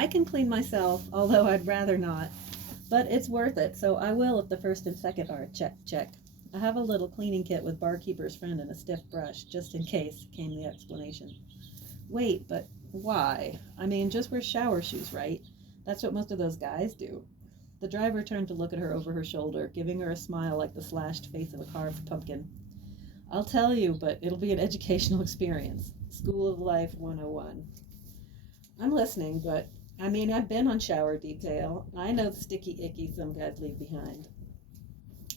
I can clean myself, although I'd rather not. But it's worth it, so I will if the first and second are check, check. I have a little cleaning kit with barkeeper's friend and a stiff brush, just in case, came the explanation. Wait, but why? I mean, just wear shower shoes, right? That's what most of those guys do. The driver turned to look at her over her shoulder, giving her a smile like the slashed face of a carved pumpkin. I'll tell you, but it'll be an educational experience. School of Life 101. I'm listening, but I mean, I've been on shower detail. I know the sticky icky some guys leave behind.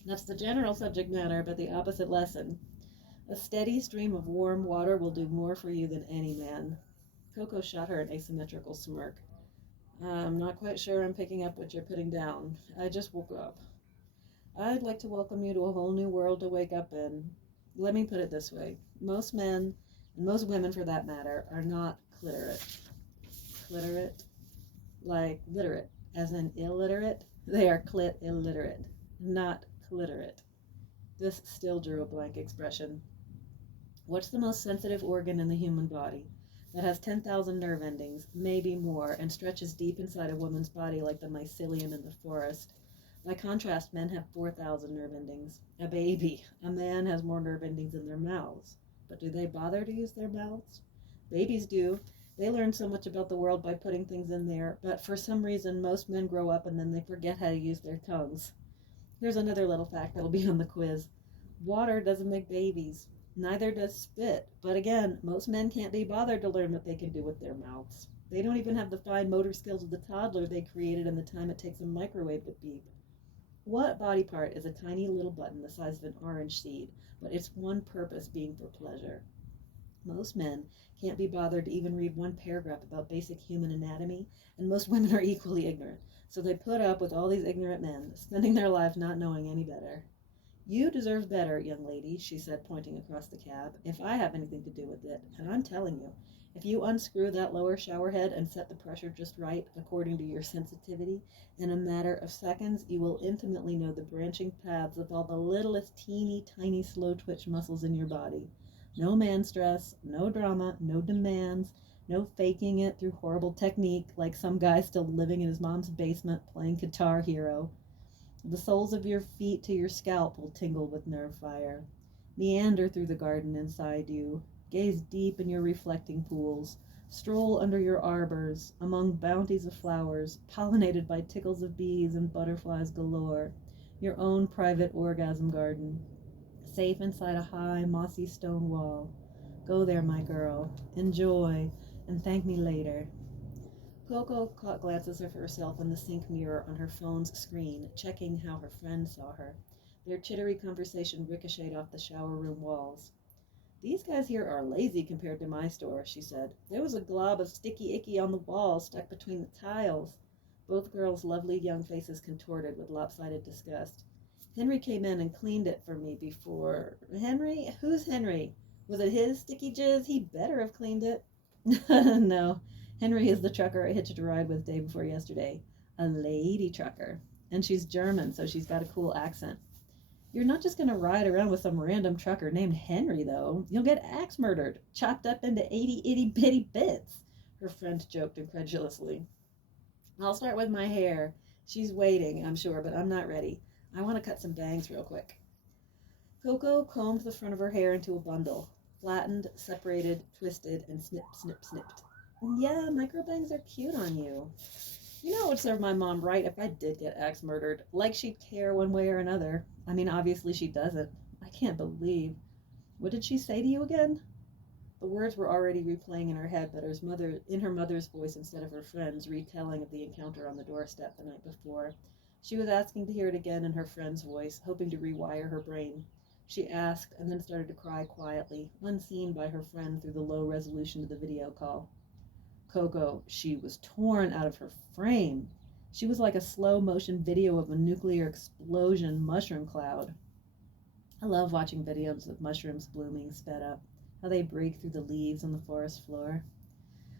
That's the general subject matter, but the opposite lesson. A steady stream of warm water will do more for you than any man. Coco shot her an asymmetrical smirk. I'm not quite sure I'm picking up what you're putting down. I just woke up. I'd like to welcome you to a whole new world to wake up in. Let me put it this way. Most men, and most women for that matter, are not cliterate. Cliterate? Like literate, as in illiterate. They are clit illiterate, not cliterate. This still drew a blank expression. What's the most sensitive organ in the human body that has 10,000 nerve endings, maybe more, and stretches deep inside a woman's body like the mycelium in the forest? By contrast, men have 4,000 nerve endings. A baby, a man has more nerve endings in their mouths. But do they bother to use their mouths? Babies do. They learn so much about the world by putting things in there, but for some reason most men grow up and then they forget how to use their tongues. Here's another little fact that'll be on the quiz. Water doesn't make babies. Neither does spit. But again, most men can't be bothered to learn what they can do with their mouths. They don't even have the fine motor skills of the toddler they created in the time it takes a microwave to beep. What body part is a tiny little button the size of an orange seed, but its one purpose being for pleasure? Most men can't be bothered to even read one paragraph about basic human anatomy, and most women are equally ignorant. So they put up with all these ignorant men, spending their lives not knowing any better. You deserve better, young lady, she said, pointing across the cab, if I have anything to do with it. And I'm telling you, if you unscrew that lower shower head and set the pressure just right, according to your sensitivity, in a matter of seconds, you will intimately know the branching paths of all the littlest teeny tiny slow twitch muscles in your body. No man stress, no drama, no demands, no faking it through horrible technique like some guy still living in his mom's basement playing Guitar Hero. The soles of your feet to your scalp will tingle with nerve fire. Meander through the garden inside you. Gaze deep in your reflecting pools. Stroll under your arbors, among bounties of flowers, pollinated by tickles of bees and butterflies galore. Your own private orgasm garden. Safe inside a high, mossy stone wall. Go there, my girl. Enjoy, and thank me later. Coco caught glances of herself in the sink mirror on her phone's screen, checking how her friend saw her. Their chittery conversation ricocheted off the shower room walls. These guys here are lazy compared to my store, she said. There was a glob of sticky icky on the wall stuck between the tiles. Both girls' lovely young faces contorted with lopsided disgust. Henry came in and cleaned it for me before... Henry? Who's Henry? Was it his sticky jizz? He better have cleaned it. No, Henry is the trucker I hitched a ride with day before yesterday. A lady trucker. And she's German, so she's got a cool accent. You're not just going to ride around with some random trucker named Henry, though. You'll get axe murdered, chopped up into 80 itty-bitty bits, her friend joked incredulously. I'll start with my hair. She's waiting, I'm sure, but I'm not ready. I want to cut some bangs real quick. Coco combed the front of her hair into a bundle. Flattened, separated, twisted, and snip, snip, snipped. Yeah, microbangs are cute on you. You know it would serve my mom right if I did get axe murdered. Like she'd care one way or another. I mean, obviously she doesn't. I can't believe. What did she say to you again? The words were already replaying in her head, but in her mother's voice instead of her friend's retelling of the encounter on the doorstep the night before. She was asking to hear it again in her friend's voice, hoping to rewire her brain. She asked, and then started to cry quietly, unseen by her friend through the low resolution of the video call. Coco, she was torn out of her frame. She was like a slow-motion video of a nuclear explosion mushroom cloud. I love watching videos of mushrooms blooming sped up, how they break through the leaves on the forest floor.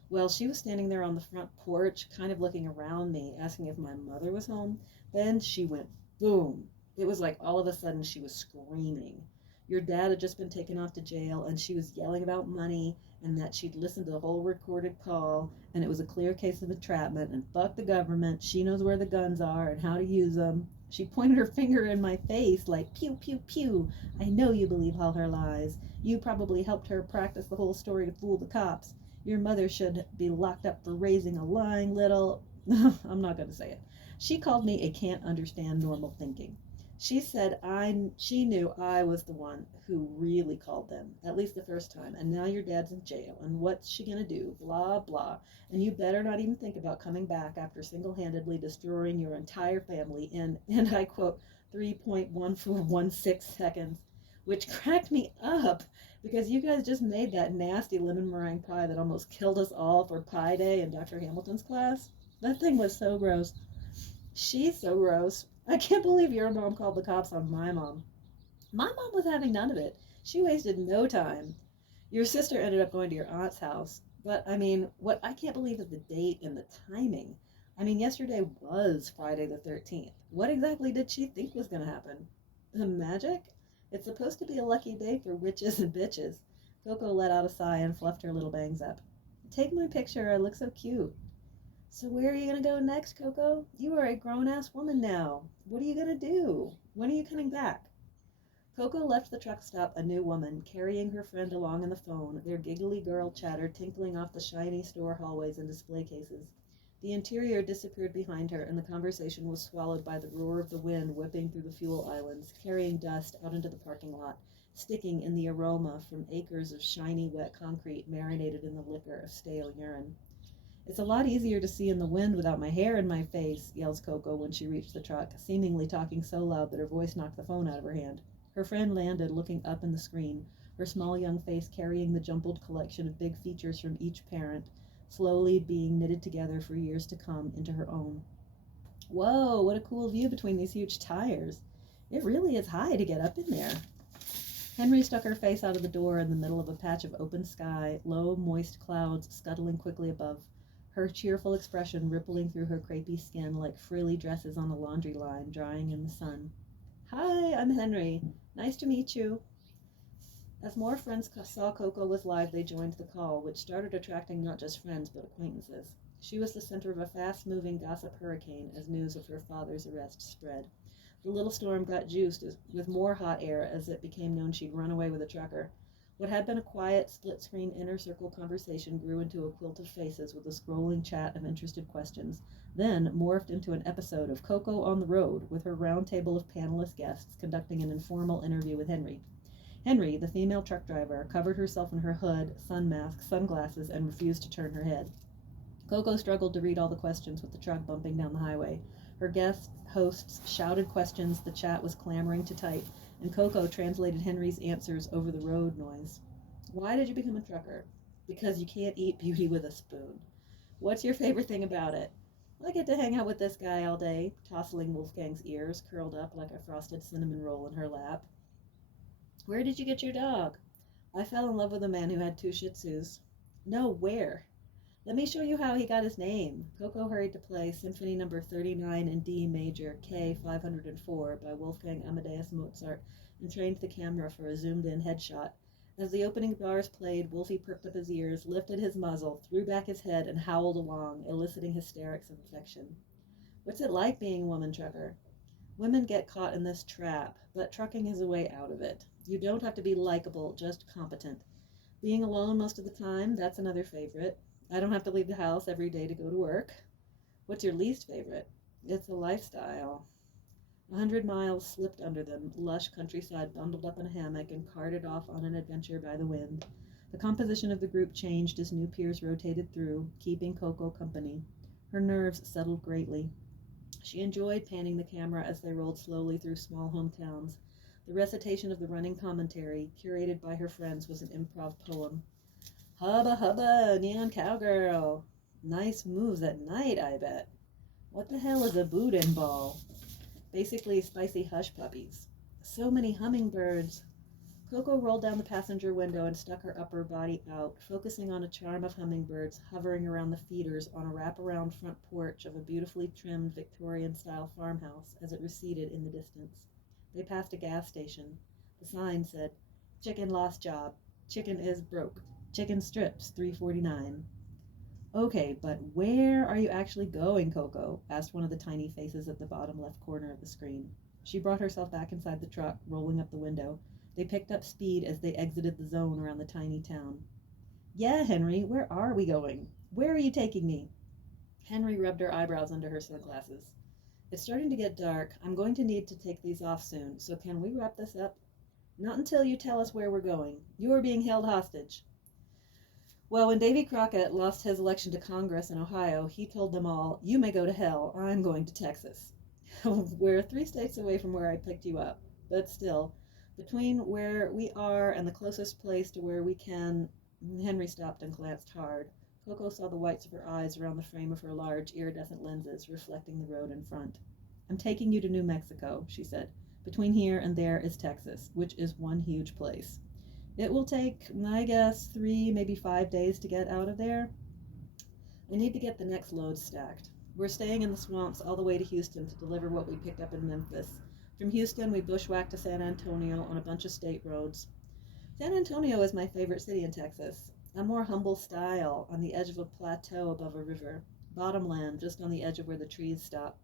Well, she was standing there on the front porch, kind of looking around me, asking if my mother was home. Then she went boom. It was like all of a sudden she was screaming. Your dad had just been taken off to jail, and she was yelling about money and that she'd listened to the whole recorded call, and it was a clear case of entrapment, and fuck the government. She knows where the guns are and how to use them. She pointed her finger in my face like, pew, pew, pew. I know you believe all her lies. You probably helped her practice the whole story to fool the cops. Your mother should be locked up for raising a lying little... I'm not going to say it. She called me a can't understand normal thinking. She said she knew I was the one who really called them, at least the first time, and now your dad's in jail, and what's she gonna do? Blah, blah. And you better not even think about coming back after single-handedly destroying your entire family in, and I quote, 3.1416 seconds, which cracked me up because you guys just made that nasty lemon meringue pie that almost killed us all for Pie Day in Dr. Hamilton's class. That thing was so gross. She's so gross. I can't believe your mom called the cops on my mom. My mom was having none of it. She wasted no time. Your sister ended up going to your aunt's house. But, I mean, what I can't believe is the date and the timing. I mean, yesterday was Friday the 13th. What exactly did she think was going to happen? The magic? It's supposed to be a lucky day for witches and bitches. Coco let out a sigh and fluffed her little bangs up. Take my picture. I look so cute. So where are you going to go next, Coco? You are a grown-ass woman now. What are you going to do? When are you coming back? Coco left the truck stop a new woman, carrying her friend along on the phone, their giggly girl chatter tinkling off the shiny store hallways and display cases. The interior disappeared behind her, and the conversation was swallowed by the roar of the wind whipping through the fuel islands, carrying dust out into the parking lot, sticking in the aroma from acres of shiny, wet concrete marinated in the liquor of stale urine. It's a lot easier to see in the wind without my hair in my face, yells Coco when she reached the truck, seemingly talking so loud that her voice knocked the phone out of her hand. Her friend landed, looking up in the screen, her small young face carrying the jumbled collection of big features from each parent, slowly being knitted together for years to come into her own. Whoa, what a cool view between these huge tires. It really is high to get up in there. Henry stuck her face out of the door in the middle of a patch of open sky, low, moist clouds scuttling quickly above, her cheerful expression rippling through her crepey skin like frilly dresses on a laundry line drying in the sun. Hi, I'm Henry. Nice to meet you. As more friends saw Coco was live, they joined the call, which started attracting not just friends but acquaintances. She was the center of a fast-moving gossip hurricane as news of her father's arrest spread. The little storm got juiced with more hot air as it became known she'd run away with a trucker. What had been a quiet, split-screen inner-circle conversation grew into a quilt of faces with a scrolling chat of interested questions, then morphed into an episode of Coco on the Road, with her round table of panelist guests conducting an informal interview with Henry. Henry, the female truck driver, covered herself in her hood, sun mask, sunglasses, and refused to turn her head. Coco struggled to read all the questions with the truck bumping down the highway. Her guest hosts shouted questions the chat was clamoring to type, and Coco translated Henry's answers over the road noise. Why did you become a trucker? Because you can't eat beauty with a spoon. What's your favorite thing about it? I get to hang out with this guy all day, tousling Wolfgang's ears, curled up like a frosted cinnamon roll in her lap. Where did you get your dog? I fell in love with a man who had 2 Shih Tzus. No, where? Let me show you how he got his name. Coco hurried to play Symphony No. 39 in D major, K 504 by Wolfgang Amadeus Mozart and trained the camera for a zoomed-in headshot. As the opening bars played, Wolfie perked up his ears, lifted his muzzle, threw back his head, and howled along, eliciting hysterics of affection. What's it like being a woman trucker? Women get caught in this trap, but trucking is a way out of it. You don't have to be likable, just competent. Being alone most of the time, that's another favorite. I don't have to leave the house every day to go to work. What's your least favorite? It's a lifestyle. 100 miles slipped under them, lush countryside bundled up in a hammock and carted off on an adventure by the wind. The composition of the group changed as new peers rotated through, keeping Coco company. Her nerves settled greatly. She enjoyed panning the camera as they rolled slowly through small hometowns. The recitation of the running commentary, curated by her friends, was an improv poem. Hubba hubba, neon cowgirl. Nice moves at night, I bet. What the hell is a boudin ball? Basically spicy hush puppies. So many hummingbirds. Coco rolled down the passenger window and stuck her upper body out, focusing on a charm of hummingbirds hovering around the feeders on a wraparound front porch of a beautifully trimmed Victorian-style farmhouse as it receded in the distance. They passed a gas station. The sign said, "Chicken lost job. Chicken is broke. Chicken strips, $3.49." "Okay, but where are you actually going, Coco?" asked one of the tiny faces at the bottom left corner of the screen. She brought herself back inside the truck, rolling up the window. They picked up speed as they exited the zone around the tiny town. "Yeah, Henry, where are we going? Where are you taking me?" Henry rubbed her eyebrows under her sunglasses. "It's starting to get dark. I'm going to need to take these off soon, so can we wrap this up?" "Not until you tell us where we're going. You are being held hostage." Well, when Davy Crockett lost his election to Congress in Ohio, he told them all, "You may go to hell. I'm going to Texas." "We're 3 states away from where I picked you up. But still, between where we are and the closest place to where we can—" Henry stopped and glanced hard. Coco saw the whites of her eyes around the frame of her large, iridescent lenses, reflecting the road in front. "I'm taking you to New Mexico," she said. "Between here and there is Texas, which is one huge place. It will take, I guess, 3, maybe 5 days to get out of there. I need to get the next load stacked. We're staying in the swamps all the way to Houston to deliver what we picked up in Memphis. From Houston, we bushwhacked to San Antonio on a bunch of state roads. San Antonio is my favorite city in Texas. A more humble style, on the edge of a plateau above a river. Bottomland, just on the edge of where the trees stop.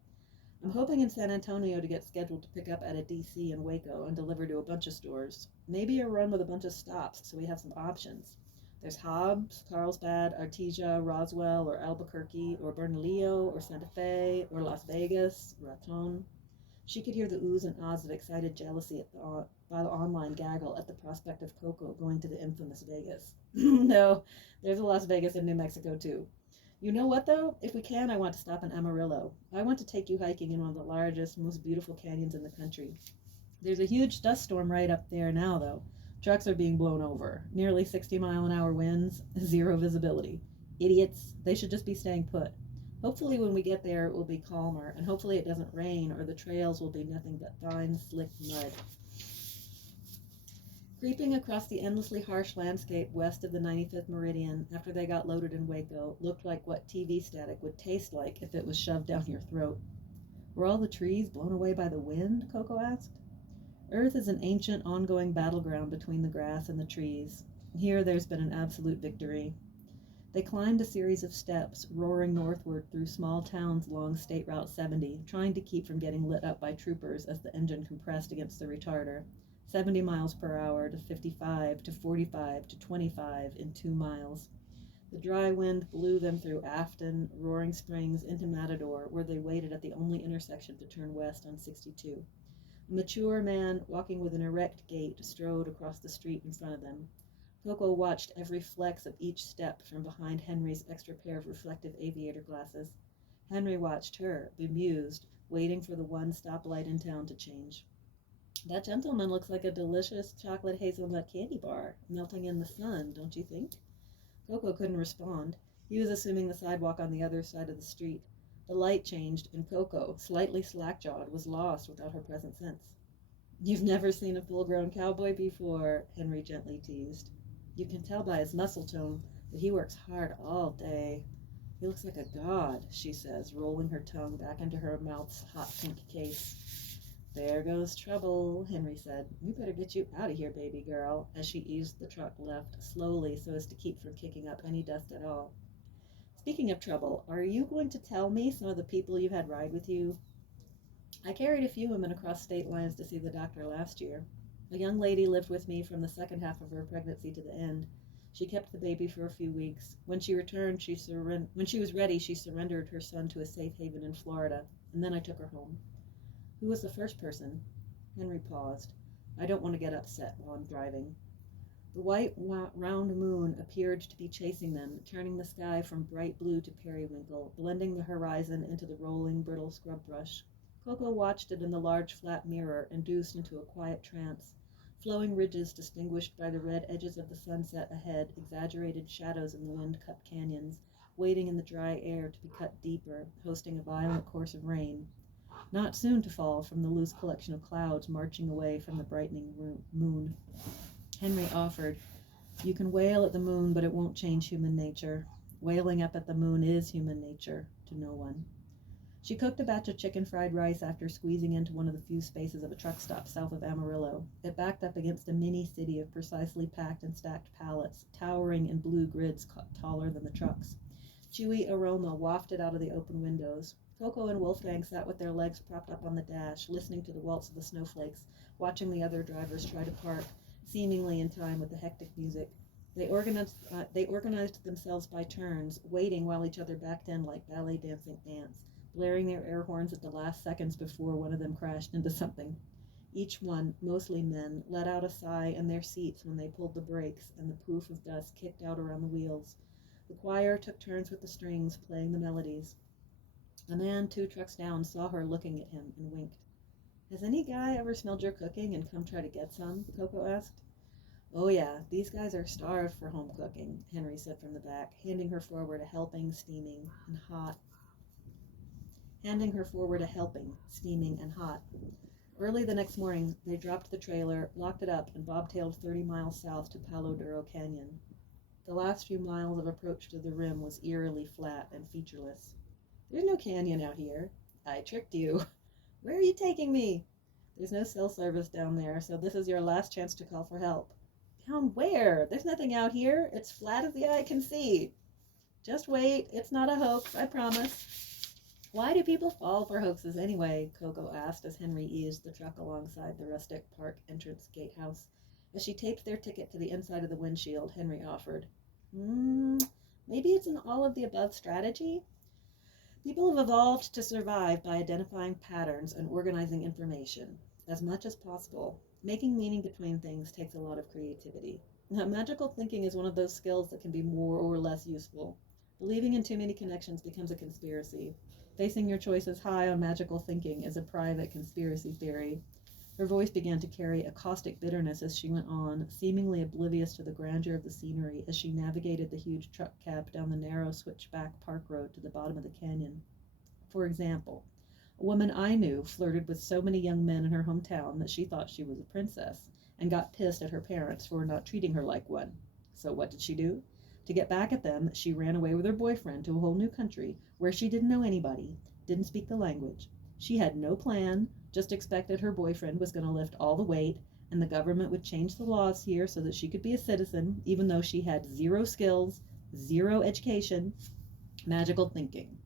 I'm hoping in San Antonio to get scheduled to pick up at a DC in Waco and deliver to a bunch of stores. Maybe a run with a bunch of stops so we have some options. There's Hobbs, Carlsbad, Artesia, Roswell, or Albuquerque, or Bernalillo, or Santa Fe, or Las Vegas, Raton." She could hear the oohs and ahs of excited jealousy by the online gaggle at the prospect of Coco going to the infamous Vegas. "No, there's a Las Vegas in New Mexico, too. You know what, though? If we can, I want to stop in Amarillo. I want to take you hiking in one of the largest, most beautiful canyons in the country. There's a huge dust storm right up there now, though. Trucks are being blown over. Nearly 60-mile-an-hour winds, zero visibility. Idiots. They should just be staying put. Hopefully when we get there it will be calmer, and hopefully it doesn't rain or the trails will be nothing but fine, slick mud." Creeping across the endlessly harsh landscape west of the 95th meridian after they got loaded in Waco looked like what TV static would taste like if it was shoved down your throat. "Were all the trees blown away by the wind?" Coco asked. "Earth is an ancient, ongoing battleground between the grass and the trees. Here there's been an absolute victory." They climbed a series of steps, roaring northward through small towns along State Route 70, trying to keep from getting lit up by troopers as the engine compressed against the retarder. 70 miles per hour to 55 to 45 to 25 in 2 miles. The dry wind blew them through Afton, Roaring Springs, into Matador, where they waited at the only intersection to turn west on 62. A mature man, walking with an erect gait, strode across the street in front of them. Coco watched every flex of each step from behind Henry's extra pair of reflective aviator glasses. Henry watched her, bemused, waiting for the one stoplight in town to change. "That gentleman looks like a delicious chocolate hazelnut candy bar, melting in the sun, don't you think?" Coco couldn't respond. He was assuming the sidewalk on the other side of the street. The light changed, and Coco, slightly slack-jawed, was lost without her present sense. "You've never seen a full-grown cowboy before," Henry gently teased. "You can tell by his muscle tone that he works hard all day. He looks like a god," she says, rolling her tongue back into her mouth's hot pink case. "There goes trouble," Henry said. "We better get you out of here, baby girl," as she eased the truck left, slowly so as to keep from kicking up any dust at all. "Speaking of trouble, are you going to tell me some of the people you had ride with you?" "I carried a few women across state lines to see the doctor last year. A young lady lived with me from the second half of her pregnancy to the end. She kept the baby for a few weeks. When she returned, when she was ready, she surrendered her son to a safe haven in Florida, and then I took her home." "Who was the first person?" Henry paused. "I don't want to get upset while I'm driving." The white, round moon appeared to be chasing them, turning the sky from bright blue to periwinkle, blending the horizon into the rolling, brittle scrub brush. Coco watched it in the large flat mirror, induced into a quiet trance. Flowing ridges distinguished by the red edges of the sunset ahead, exaggerated shadows in the wind-cut canyons, waiting in the dry air to be cut deeper, hosting a violent course of rain, not soon to fall from the loose collection of clouds marching away from the brightening moon. Henry offered, "You can wail at the moon, but it won't change human nature. Wailing up at the moon is human nature, to no one." She cooked a batch of chicken fried rice after squeezing into one of the few spaces of a truck stop south of Amarillo. It backed up against a mini city of precisely packed and stacked pallets, towering in blue grids taller than the trucks. Chewy aroma wafted out of the open windows. Coco and Wolfgang sat with their legs propped up on the dash, listening to the waltz of the snowflakes, watching the other drivers try to park, seemingly in time with the hectic music. They organized themselves by turns, waiting while each other backed in like ballet dancing ants, blaring their air horns at the last seconds before one of them crashed into something. Each one, mostly men, let out a sigh in their seats when they pulled the brakes and the poof of dust kicked out around the wheels. The choir took turns with the strings, playing the melodies. A man 2 trucks down saw her looking at him and winked. "Has any guy ever smelled your cooking and come try to get some?" Coco asked. "Oh yeah, these guys are starved for home cooking," Henry said from the back, handing her forward a helping, steaming and hot. Early the next morning, they dropped the trailer, locked it up, and bobtailed 30 miles south to Palo Duro Canyon. The last few miles of approach to the rim was eerily flat and featureless. "There's no canyon out here." "I tricked you." "Where are you taking me?" "There's no cell service down there, so this is your last chance to call for help." "Down where? There's nothing out here. It's flat as the eye can see." "Just wait. It's not a hoax, I promise." "Why do people fall for hoaxes anyway?" Coco asked as Henry eased the truck alongside the rustic park entrance gatehouse. As she taped their ticket to the inside of the windshield, Henry offered, "Maybe it's an all-of-the-above strategy. People have evolved to survive by identifying patterns and organizing information as much as possible. Making meaning between things takes a lot of creativity. Now, magical thinking is one of those skills that can be more or less useful. Believing in too many connections becomes a conspiracy. Basing your choices high on magical thinking is a private conspiracy theory." Her voice began to carry a caustic bitterness as she went on, seemingly oblivious to the grandeur of the scenery as she navigated the huge truck cab down the narrow switchback park road to the bottom of the canyon. "For example, a woman I knew flirted with so many young men in her hometown that she thought she was a princess and got pissed at her parents for not treating her like one. So what did she do? To get back at them, she ran away with her boyfriend to a whole new country where she didn't know anybody, didn't speak the language. She had no plan, just expected her boyfriend was going to lift all the weight and the government would change the laws here so that she could be a citizen, even though she had 0 skills, 0 education. Magical thinking."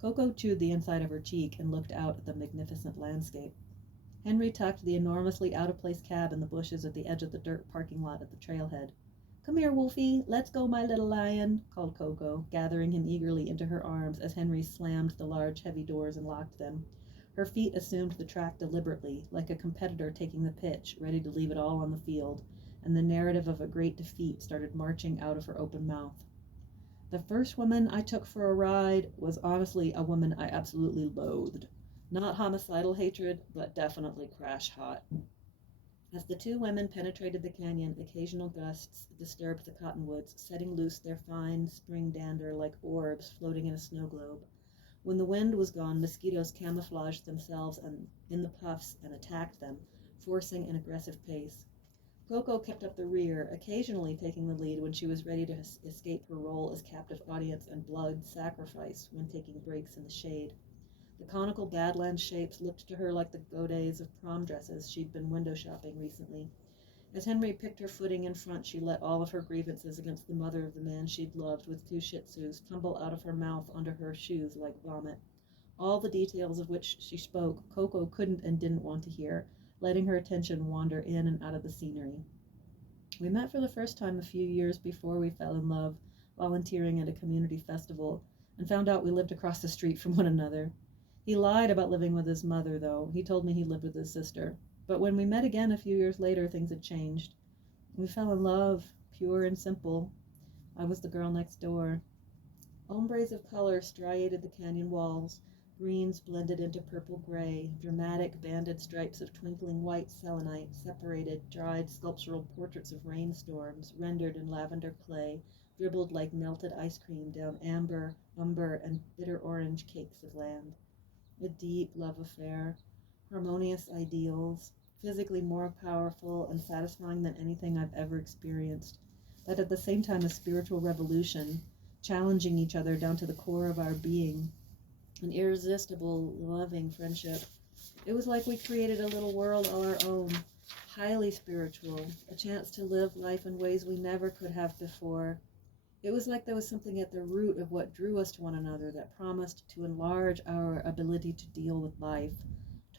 Coco chewed the inside of her cheek and looked out at the magnificent landscape. Henry tucked the enormously out-of-place cab in the bushes at the edge of the dirt parking lot at the trailhead. "Come here, Wolfie. Let's go, my little lion," called Coco, gathering him eagerly into her arms as Henry slammed the large, heavy doors and locked them. Her feet assumed the track deliberately, like a competitor taking the pitch, ready to leave it all on the field, and the narrative of a great defeat started marching out of her open mouth. "The first woman I took for a ride was honestly a woman I absolutely loathed. Not homicidal hatred, but definitely crash hot." As the 2 women penetrated the canyon, occasional gusts disturbed the cottonwoods, setting loose their fine spring dander like orbs floating in a snow globe. When the wind was gone, mosquitoes camouflaged themselves in the puffs and attacked them, forcing an aggressive pace. Coco kept up the rear, occasionally taking the lead when she was ready to escape her role as captive audience and blood sacrifice when taking breaks in the shade. The conical Badlands shapes looked to her like the godets of prom dresses she'd been window shopping recently. As Henry picked her footing in front, she let all of her grievances against the mother of the man she'd loved with 2 Shih Tzus tumble out of her mouth onto her shoes like vomit. All the details of which she spoke, Coco couldn't and didn't want to hear, letting her attention wander in and out of the scenery. "We met for the first time a few years before we fell in love, volunteering at a community festival, and found out we lived across the street from one another. He lied about living with his mother, though. He told me he lived with his sister. But when we met again a few years later, things had changed. We fell in love, pure and simple. I was the girl next door." Ombres of color striated the canyon walls, greens blended into purple-gray, dramatic banded stripes of twinkling white selenite separated dried sculptural portraits of rainstorms, rendered in lavender clay, dribbled like melted ice cream down amber, umber, and bitter orange cakes of land. A deep love affair, harmonious ideals, physically more powerful and satisfying than anything I've ever experienced, but at the same time a spiritual revolution, challenging each other down to the core of our being. an irresistible, loving friendship. It was like we created a little world all our own, highly spiritual, a chance to live life in ways we never could have before. It was like there was something at the root of what drew us to one another that promised to enlarge our ability to deal with life.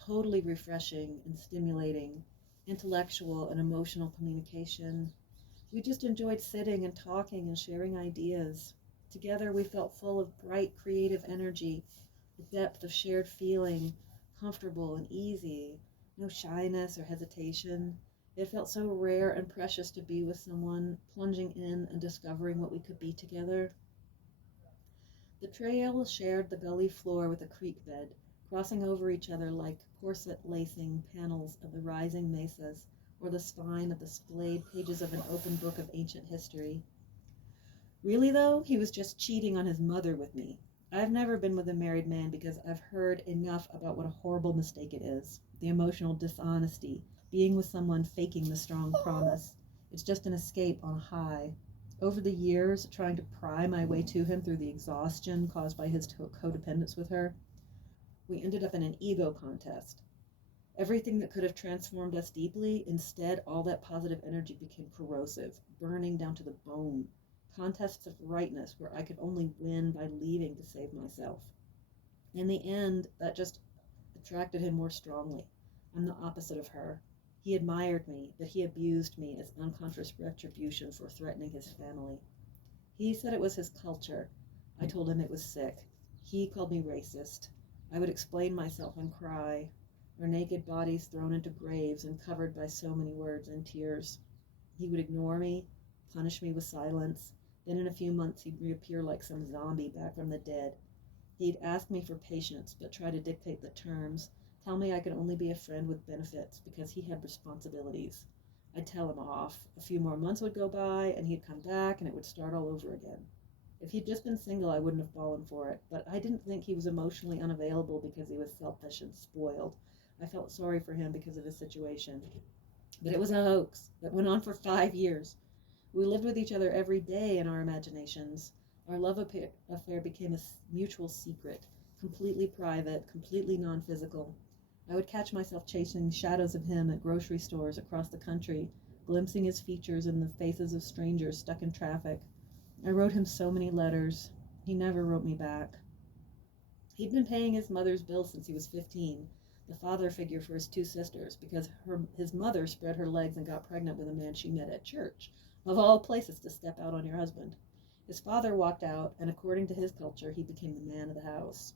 Totally refreshing and stimulating, intellectual and emotional communication. We just enjoyed sitting and talking and sharing ideas. Together we felt full of bright creative energy, a depth of shared feeling, comfortable and easy, no shyness or hesitation. It felt so rare and precious to be with someone, plunging in and discovering what we could be together. The trail shared the gully floor with a creek bed, crossing over each other like corset lacing panels of the rising mesas, or the spine of the splayed pages of an open book of ancient history. Really, though, he was just cheating on his mother with me. I've never been with a married man because I've heard enough about what a horrible mistake it is. The emotional dishonesty, being with someone faking the strong promise. It's just an escape on a high. Over the years, trying to pry my way to him through the exhaustion caused by his codependence with her, we ended up in an ego contest. Everything that could have transformed us deeply, instead, all that positive energy became corrosive, burning down to the bone. Contests of rightness where I could only win by leaving to save myself. In the end, that just attracted him more strongly. I'm the opposite of her. He admired me, but he abused me as unconscious retribution for threatening his family. He said it was his culture. I told him it was sick. He called me racist. I would explain myself and cry, our naked bodies thrown into graves and covered by so many words and tears. He would ignore me, punish me with silence. Then in a few months he'd reappear like some zombie back from the dead. He'd ask me for patience, but try to dictate the terms, tell me I could only be a friend with benefits because he had responsibilities. I'd tell him off. A few more months would go by, and he'd come back, and it would start all over again. If he'd just been single, I wouldn't have fallen for it, but I didn't think he was emotionally unavailable because he was selfish and spoiled. I felt sorry for him because of his situation. But it was a hoax that went on for 5 years. We lived with each other every day in our imaginations. Our love affair became a mutual secret, completely private, completely non-physical. I would catch myself chasing shadows of him at grocery stores across the country, glimpsing his features in the faces of strangers stuck in traffic. I wrote him so many letters. He never wrote me back. He'd been paying his mother's bills since he was 15, the father figure for his two sisters, because his mother spread her legs and got pregnant with a man she met at church. Of all places to step out on your husband. His father walked out, and according to his culture, he became the man of the house.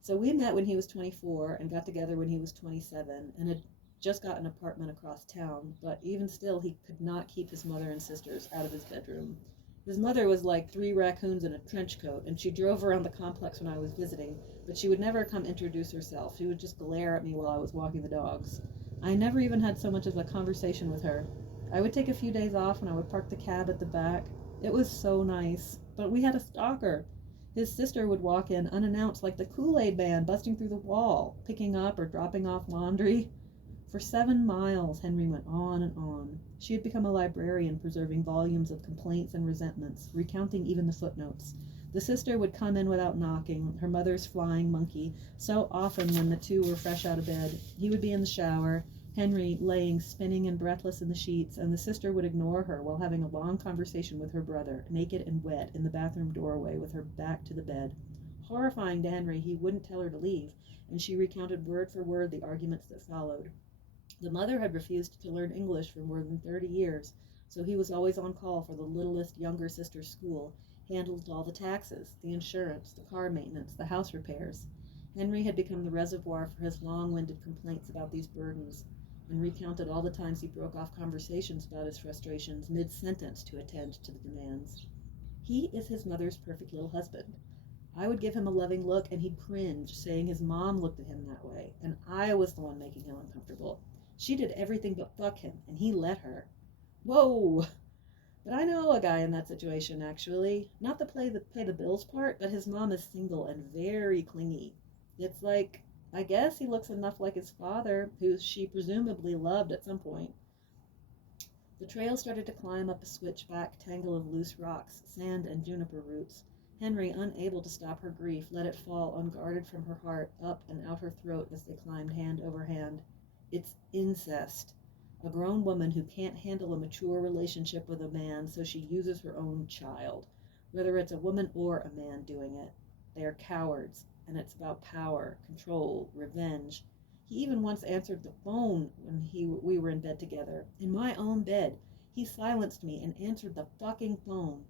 So we met when he was 24 and got together when he was 27 and had just got an apartment across town, but even still, he could not keep his mother and sisters out of his bedroom. His mother was like 3 raccoons in a trench coat, and she drove around the complex when I was visiting, but she would never come introduce herself. She would just glare at me while I was walking the dogs. I never even had so much as a conversation with her. I would take a few days off and I would park the cab at the back. It was so nice, but we had a stalker. His sister would walk in unannounced like the Kool-Aid man busting through the wall, picking up or dropping off laundry. For 7 miles, Henry went on and on. She had become a librarian, preserving volumes of complaints and resentments, recounting even the footnotes. The sister would come in without knocking, her mother's flying monkey. So often when the two were fresh out of bed, he would be in the shower, Henry laying spinning and breathless in the sheets, and the sister would ignore her while having a long conversation with her brother, naked and wet, in the bathroom doorway with her back to the bed. Horrifying to Henry, he wouldn't tell her to leave, and she recounted word for word the arguments that followed. The mother had refused to learn English for more than 30 years, so he was always on call for the littlest younger sister's school, handled all the taxes, the insurance, the car maintenance, the house repairs. Henry had become the reservoir for his long-winded complaints about these burdens, and recounted all the times he broke off conversations about his frustrations mid-sentence to attend to the demands. He is his mother's perfect little husband. I would give him a loving look, and he'd cringe, saying his mom looked at him that way, and I was the one making him uncomfortable. She did everything but fuck him, and he let her. Whoa! But I know a guy in that situation, actually. Not the pay the bills part, but his mom is single and very clingy. It's like, I guess he looks enough like his father, who she presumably loved at some point. The trail started to climb up a switchback tangle of loose rocks, sand, and juniper roots. Henry, unable to stop her grief, let it fall unguarded from her heart, up and out her throat as they climbed hand over hand. It's incest. A grown woman who can't handle a mature relationship with a man, so she uses her own child, whether it's a woman or a man doing it. They are cowards, and it's about power, control, revenge. He even once answered the phone when we were in bed together. In my own bed. He silenced me and answered the fucking phone.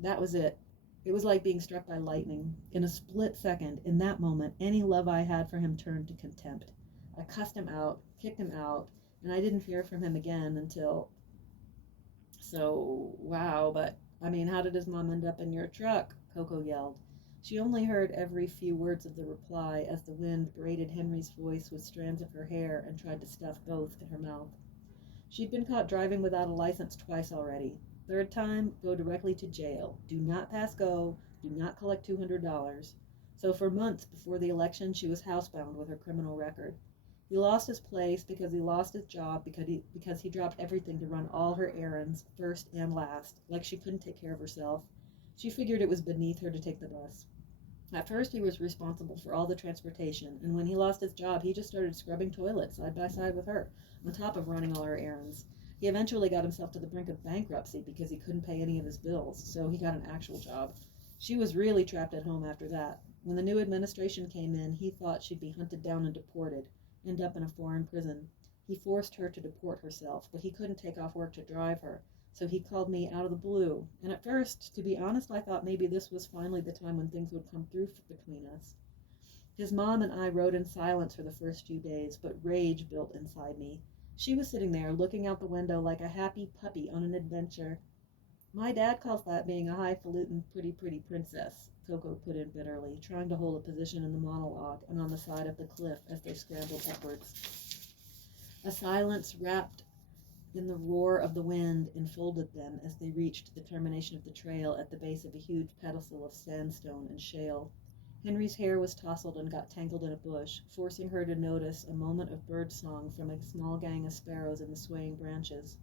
That was it. It was like being struck by lightning. In a split second, in that moment, any love I had for him turned to contempt. I cussed him out, kicked him out, and I didn't hear from him again until... So, wow, but, I mean, how did his mom end up in your truck? Coco yelled. She only heard every few words of the reply as the wind braided Henry's voice with strands of her hair and tried to stuff both in her mouth. She'd been caught driving without a license twice already. Third time, go directly to jail. Do not pass go. Do not collect $200. So for months before the election, she was housebound with her criminal record. He lost his place because he lost his job because he dropped everything to run all her errands, first and last, like she couldn't take care of herself. She figured it was beneath her to take the bus. At first, he was responsible for all the transportation, and when he lost his job, he just started scrubbing toilets side by side with her, on top of running all her errands. He eventually got himself to the brink of bankruptcy because he couldn't pay any of his bills, so he got an actual job. She was really trapped at home after that. When the new administration came in, he thought she'd be hunted down and deported, end up in a foreign prison. He forced her to deport herself, but he couldn't take off work to drive her, so he called me out of the blue. And at first, to be honest, I thought maybe this was finally the time when things would come through between us. His mom and I rode in silence for the first few days, but rage built inside me. She was sitting there, looking out the window like a happy puppy on an adventure. My dad calls that being a highfalutin, pretty princess, Coco put in bitterly, trying to hold a position in the monologue and on the side of the cliff as they scrambled upwards. A silence wrapped in the roar of the wind enfolded them as they reached the termination of the trail at the base of a huge pedestal of sandstone and shale. Henry's hair was tousled and got tangled in a bush, forcing her to notice a moment of bird song from a small gang of sparrows in the swaying branches.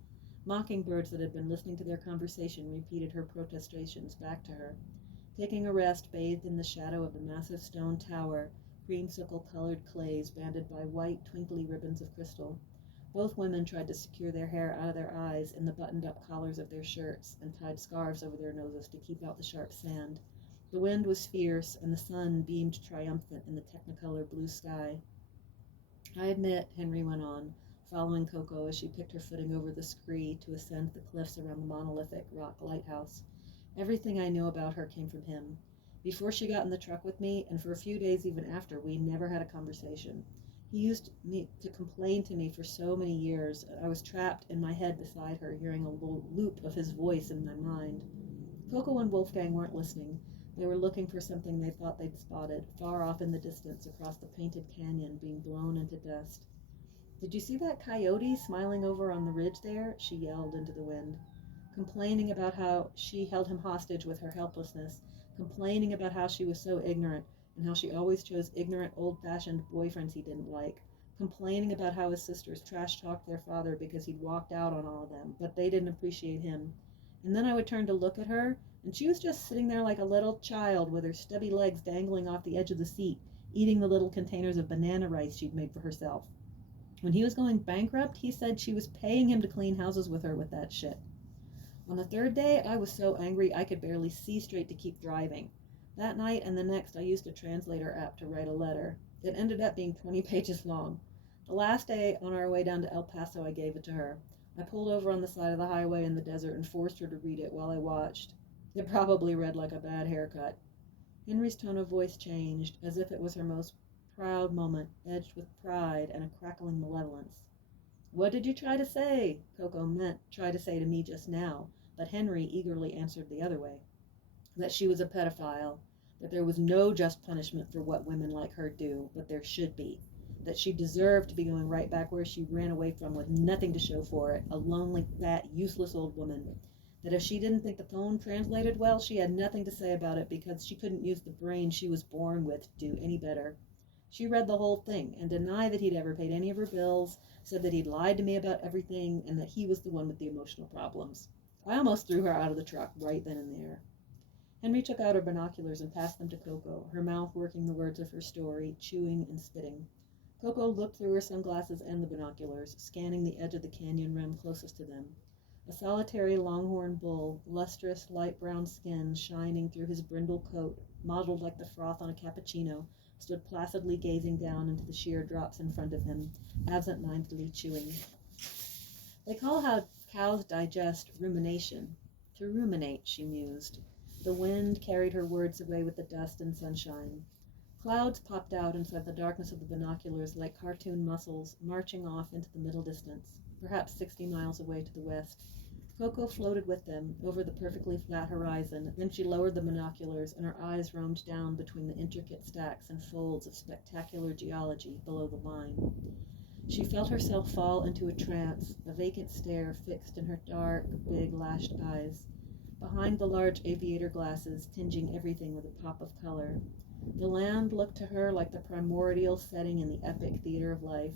Mockingbirds that had been listening to their conversation repeated her protestations back to her. Taking a rest bathed in the shadow of the massive stone tower, creamsicle-colored clays banded by white, twinkly ribbons of crystal. Both women tried to secure their hair out of their eyes in the buttoned-up collars of their shirts and tied scarves over their noses to keep out the sharp sand. The wind was fierce, and the sun beamed triumphant in the technicolor blue sky. I admit, Henry went on, following Coco as she picked her footing over the scree to ascend the cliffs around the monolithic rock lighthouse. Everything I knew about her came from him. Before she got in the truck with me, and for a few days even after, we never had a conversation. He used to complain to me for so many years. I was trapped in my head beside her, hearing a loop of his voice in my mind. Coco and Wolfgang weren't listening. They were looking for something they thought they'd spotted, far off in the distance across the painted canyon being blown into dust. "Did you see that coyote smiling over on the ridge there?" she yelled into the wind. Complaining about how she held him hostage with her helplessness, complaining about how she was so ignorant, and how she always chose ignorant, old-fashioned boyfriends he didn't like, complaining about how his sisters trash-talked their father because he'd walked out on all of them, but they didn't appreciate him. And then I would turn to look at her, and she was just sitting there like a little child with her stubby legs dangling off the edge of the seat, eating the little containers of banana rice she'd made for herself. When he was going bankrupt, he said she was paying him to clean houses with her with that shit. On the third day, I was so angry I could barely see straight to keep driving. That night and the next, I used a translator app to write a letter. It ended up being 20 pages long. The last day, on our way down to El Paso, I gave it to her. I pulled over on the side of the highway in the desert and forced her to read it while I watched. It probably read like a bad haircut. Henry's tone of voice changed, as if it was her most proud moment, edged with pride and a crackling malevolence. "What did you try to say?" Coco meant try to say to me just now, but Henry eagerly answered the other way. That she was a pedophile, that there was no just punishment for what women like her do, but there should be. That she deserved to be going right back where she ran away from with nothing to show for it, a lonely, fat, useless old woman. That if she didn't think the phone translated well, she had nothing to say about it because she couldn't use the brain she was born with to do any better. She read the whole thing and denied that he'd ever paid any of her bills, said that he'd lied to me about everything, and that he was the one with the emotional problems. I almost threw her out of the truck right then and there. Henry took out her binoculars and passed them to Coco, her mouth working the words of her story, chewing and spitting. Coco looked through her sunglasses and the binoculars, scanning the edge of the canyon rim closest to them. A solitary longhorn bull, lustrous light brown skin shining through his brindle coat, mottled like the froth on a cappuccino, stood placidly gazing down into the sheer drops in front of him, absent-mindedly chewing. They call how cows digest rumination. To ruminate, she mused. The wind carried her words away with the dust and sunshine. Clouds popped out inside the darkness of the binoculars like cartoon muscles, marching off into the middle distance, perhaps 60 miles away to the west. Coco floated with them over the perfectly flat horizon, then she lowered the binoculars and her eyes roamed down between the intricate stacks and folds of spectacular geology below the line. She felt herself fall into a trance, a vacant stare fixed in her dark, big, lashed eyes. Behind the large aviator glasses, tinging everything with a pop of color. The land looked to her like the primordial setting in the epic theater of life.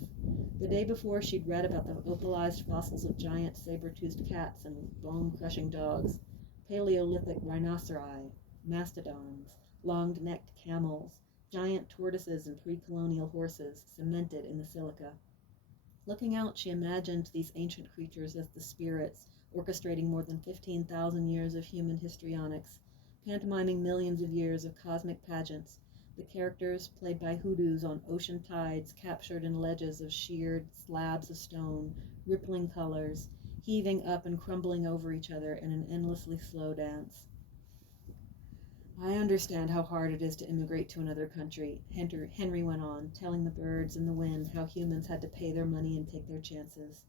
The day before, she'd read about the opalized fossils of giant saber-toothed cats and bone-crushing dogs, Paleolithic rhinoceri, mastodons, long-necked camels, giant tortoises and pre-colonial horses cemented in the silica. Looking out, she imagined these ancient creatures as the spirits, orchestrating more than 15,000 years of human histrionics, pantomiming millions of years of cosmic pageants, the characters played by hoodoos on ocean tides captured in ledges of sheared slabs of stone, rippling colors, heaving up and crumbling over each other in an endlessly slow dance. I understand how hard it is to immigrate to another country, Henry went on, telling the birds and the wind how humans had to pay their money and take their chances.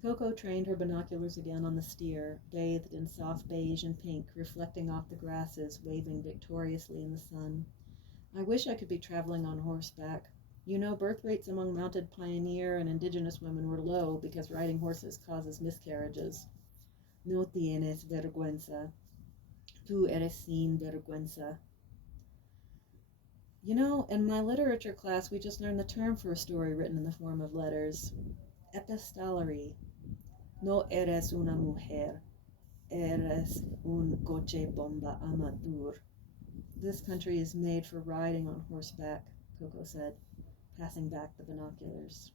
Coco trained her binoculars again on the steer, bathed in soft beige and pink, reflecting off the grasses, waving victoriously in the sun. I wish I could be traveling on horseback. You know, birth rates among mounted pioneer and indigenous women were low because riding horses causes miscarriages. No tienes vergüenza. Tú eres sin vergüenza. You know, in my literature class, we just learned the term for a story written in the form of letters. Epistolary. No eres una mujer. Eres un coche bomba amateur. This country is made for riding on horseback, Coco said, passing back the binoculars.